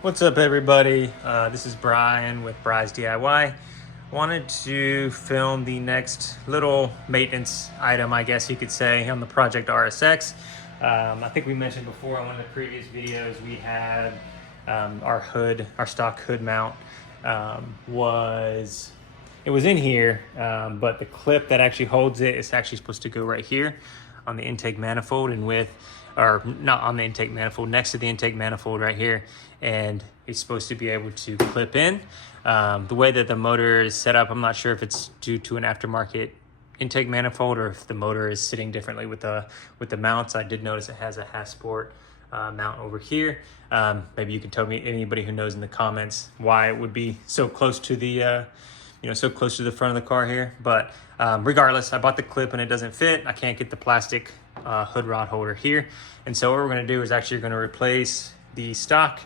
What's up, everybody? This is Brian with Bry's DIY. Wanted to film the next little maintenance item, I guess you could say, on the Project RSX. I think we mentioned before in one of the previous videos we had our hood, our stock hood mount was in here, but the clip that actually holds it is actually supposed to go right here on the intake manifold, and or not on the intake manifold, next to the intake manifold right here, and it's supposed to be able to clip in. The way that the motor is set up, I'm not sure if it's due to an aftermarket intake manifold or if the motor is sitting differently with the mounts. I did notice it has a half sport mount over here. Maybe you can tell me, anybody who knows, in the comments why it would be so close to the so close to the front of the car here. But regardless, I bought the clip and it doesn't fit. I can't get the plastic hood rod holder here, and so what we're going to do is actually going to replace the stock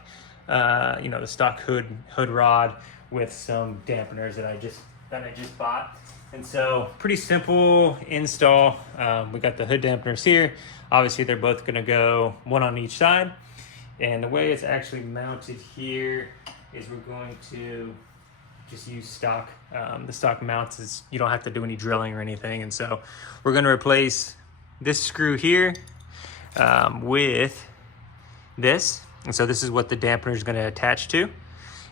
the stock hood rod with some dampeners that I just bought. And so pretty simple install. We got the hood dampeners here. Obviously they're both going to go one on each side, and the way it's actually mounted here is we're going to just use stock. The stock mounts is, you don't have to do any drilling or anything. And so we're going to replace this screw here with this. And so this is what the dampener is going to attach to.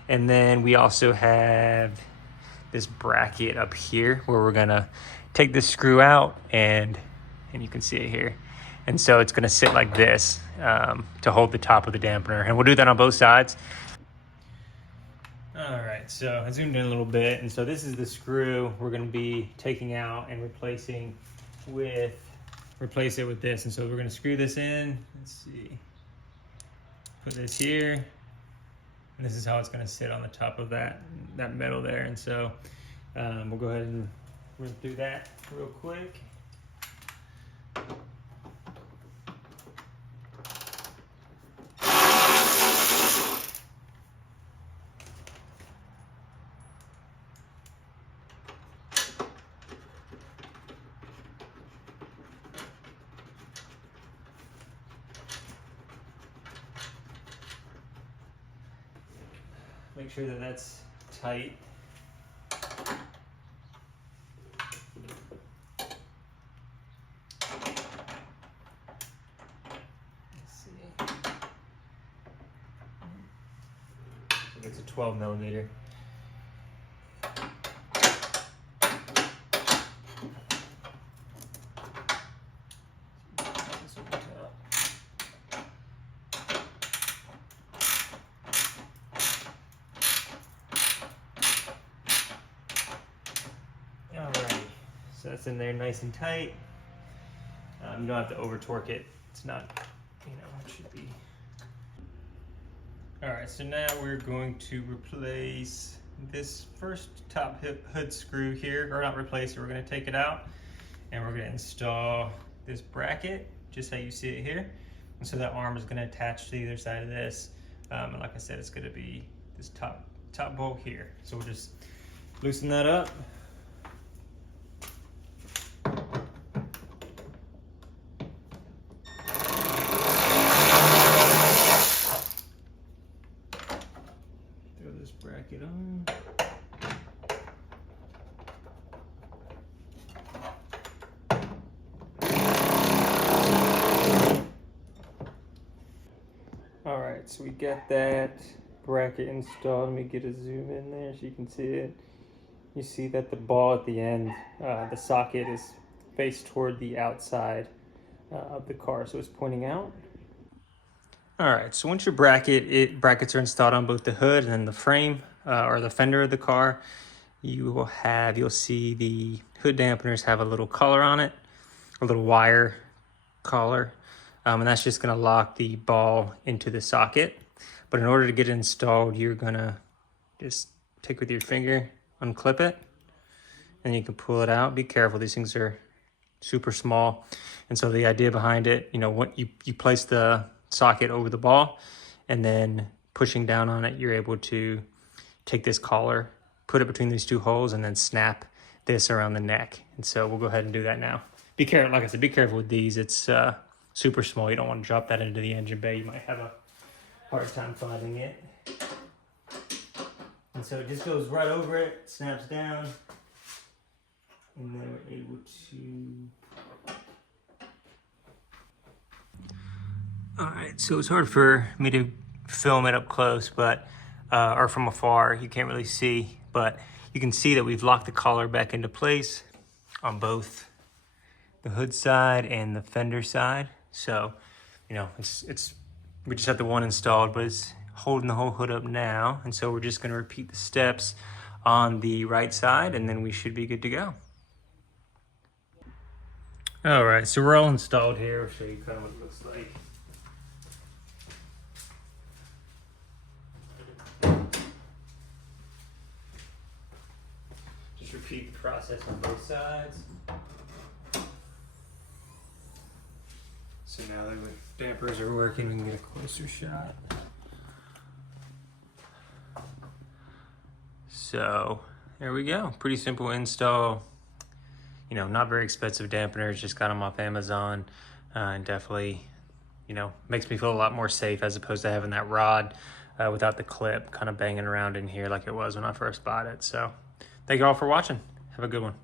And then we also have this bracket up here where we're going to take this screw out, and you can see it here. And so it's going to sit like this to hold the top of the dampener. And we'll do that on both sides. All right, so I zoomed in a little bit, and so this is the screw we're going to be taking out and replace it with this. And so we're going to screw this in. Let's see. Put this here, and this is how it's going to sit on the top of that metal there. And so we'll go ahead and run through that real quick. Make sure that that's tight. Let's see. So it's a 12 millimeter. So that's in there nice and tight. You don't have to over torque it. It's not, it should be. All right, so now we're going to replace this first top hood screw here, or not replace it, we're gonna take it out, and we're gonna install this bracket, just how you see it here. And so that arm is gonna attach to either side of this. And like I said, it's gonna be this top bolt here. So we'll just loosen that up. Bracket on. All right, so we got that bracket installed. Let me get a zoom in there so you can see it. You see that the ball at the end, the socket is faced toward the outside of the car, so it's pointing out. All right, so once your brackets are installed on both the hood and then the frame or the fender of the car, you'll see the hood dampeners have a little collar on it, a little wire collar, and that's just gonna lock the ball into the socket. But in order to get it installed, you're gonna just take with your finger, unclip it, and you can pull it out. Be careful, these things are super small. And so the idea behind it, what you place the socket over the ball, and then pushing down on it, you're able to take this collar, put it between these two holes, and then snap this around the neck. And so we'll go ahead and do that now. Be careful, like I said, be careful with these. It's super small. You don't want to drop that into the engine bay. You might have a hard time finding it. And so it just goes right over it, snaps down, and then we're able to... All right, so it's hard for me to film it up close, but or from afar, you can't really see, but you can see that we've locked the collar back into place on both the hood side and the fender side. So, you know, we just have the one installed, but it's holding the whole hood up now. And so we're just gonna repeat the steps on the right side, and then we should be good to go. All right, so we're all installed here. I'll show you kind of what it looks like. Just repeat the process on both sides. So now that the dampers are working, we can get a closer shot. So there we go. Pretty simple install. You know, not very expensive dampeners, just got them off Amazon, and definitely, you know, makes me feel a lot more safe as opposed to having that rod without the clip kind of banging around in here like it was when I first bought it. So thank you all for watching. Have a good one.